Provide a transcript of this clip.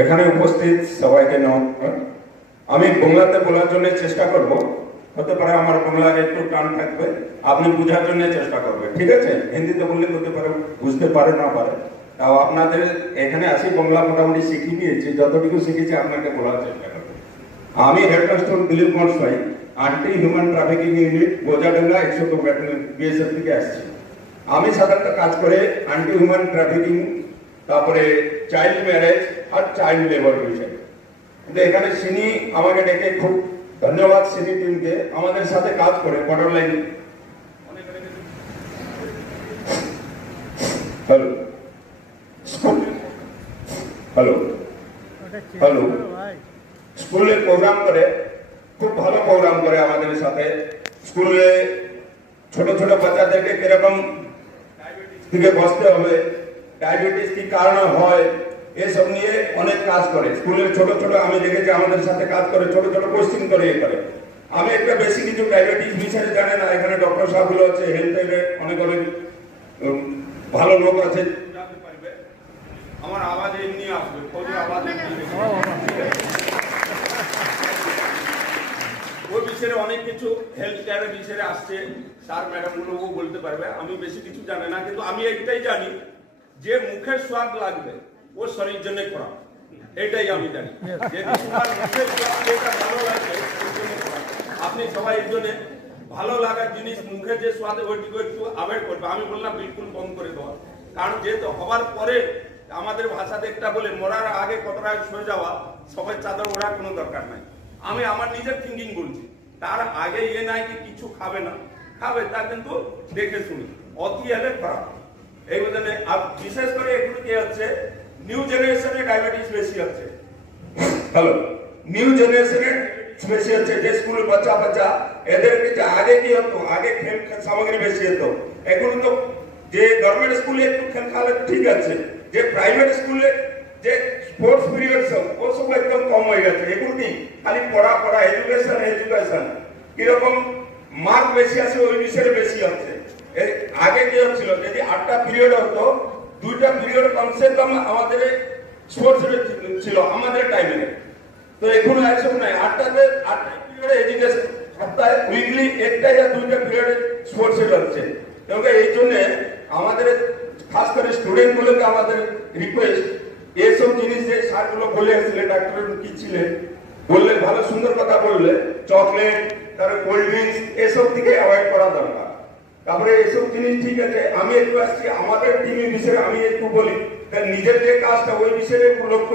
এখানে উপস্থিত সবাইকে আমি বাংলাতে বলার জন্য চেষ্টা করব। হতে পারে আমার বাংলার একটু টান থাকবে, আপনি বোঝার জন্য চেষ্টা করবেন, ঠিক আছে? হিন্দিতে বললে হতে পারে বুঝতে পারে না পারে। তাও আপনাদের এখানে আসি বাংলা মোটামুটি শিখে গিয়েছি, যতটুকু শিখেছি আপনাকে বলার চেষ্টা করব। আমি হেড কনস্টেবল দিলীপ মশাই, anti human trafficking unit Gojadanga 102 battalion BSF থেকে আসছি। আমি সাধারণত কাজ করে আন্টি হিউম্যান ট্রাফিকিং, তারপরে চাইল্ড ম্যারেজ আর চাইল্ড লেবার বিষয়ে। কিন্তু এখানে সিনি আমাকে ডেকে, খুব ধন্যবাদ সিনি টিমকে, আমাদের সাথে কাজ করে বর্ডার লাইনে। হ্যালো হ্যালো হ্যালো স্কুলে প্রোগ্রাম করে, খুব ভালো প্রোগ্রাম করে আমাদের সাথে। স্কুলে ছোট ছোট বাচ্চাদেরকে কিরকম থেকে বসতে হবে, ডায়াবেটিস কি কারণে হয়, এসব নিয়ে অনেক কাজ করে। স্কুলের ছোট ছোট আমি দেখেছি আমাদের সাথে কাজ করে, ছোট ছোট কোশ্চিন করে এ করে। আমি একটা বেশি কিছু ডায়াবেটিস বিষয়ে জানি না, এখানে ডক্টর সাহেবগুলো আছে, হেলথ অনেক অনেক ভালো লোক আছে, জানতে পারবে। আমার আওয়াজ এমনি আসবে, আওয়াজ ওই বিষয়ে অনেক কিছু হেলথ কেয়ারের বিষয়ে আসছে, স্যার ম্যাডাম গুলো বলতে পারবে। আমি বেশি কিছু জানি না, কিন্তু আমি একটাই জানি যে মুখের স্বাদ লাগবে ও শরীর জন্য করা, এটাই আমি জানি। ভালো লাগবে আপনি সবাই এর জন্য ভালো লাগার জিনিস, মুখে যে স্বাদ ওইটুকু একটু অ্যাভয়েড করবে। আমি বললাম বিলকুল কম করে দেওয়া, কারণ যেহেতু হবার পরে আমাদের ভাষাতে একটা বলে মরার আগে কতটা সয়ে যাওয়া, সবাই চাদর ওড়ার কোনো দরকার নাই। আমি আমার নিজের থিঙ্কিং বলছি, তার আগে ইয়ে নাই কি কিছু খাবে না, খাবে তা কিন্তু দেখে শুনি, অতি হলে খারাপ। এই জন্য বিশেষ করে এগুলো কি হচ্ছে, নিউ জেনারেশনে ডায়াবেটিস বেশি হচ্ছে। হ্যালো, নিউ জেনারেশনে বেশি হচ্ছে, যে স্কুল বাচ্চা এদেরকে আগে কি হতো, আগে খেল সামগ্রী বেশি হতো। এখন তো যে গভর্নমেন্ট স্কুলে একটু খেল খেলা ঠিক আছে, যে প্রাইভেট স্কুলে যে স্পোর্টস পিরিয়ড সব ও সব একদম কম হয়ে গেছে। এগুলো কি খালি পড়া এডুকেশন কিরকম মার্ক বেশি আছে ওই বিষয়ে বেশি হচ্ছে। আগে কি হচ্ছিল, যদি 8টা পিরিয়ড হতো, 2টা পিরিয়ড কমসে কম আমাদের স্পোর্টস ছিল আমাদের টাইমে। তো এখন এসব নাই, 8টা পিরিয়ড এডুকেশন, সপ্তাহে উইকলি 1টা বা 2টা পিরিয়ড স্পোর্টস হচ্ছে। এবং এই জন্য আমাদের খাস করে স্টুডেন্ট গুলোকে আমাদের রিকোয়েস্ট, এইসব জিনিস যে স্যারগুলো বলে আসছিলেন, ডাক্তার কি ছিলেন বললে, ভালো সুন্দর কথা বললে, চকলেট তারপরে কোল্ড ড্রিঙ্কস এসব থেকে অ্যাভয়েড করা দরকার। তারপরে এসব জিনিস ঠিক আছে, আমি একটু আসছি আমাদের টিমের বিষয়ে আমি একটু বলি, নিজের যে কাজটা ওই বিষয়ে লক্ষ্য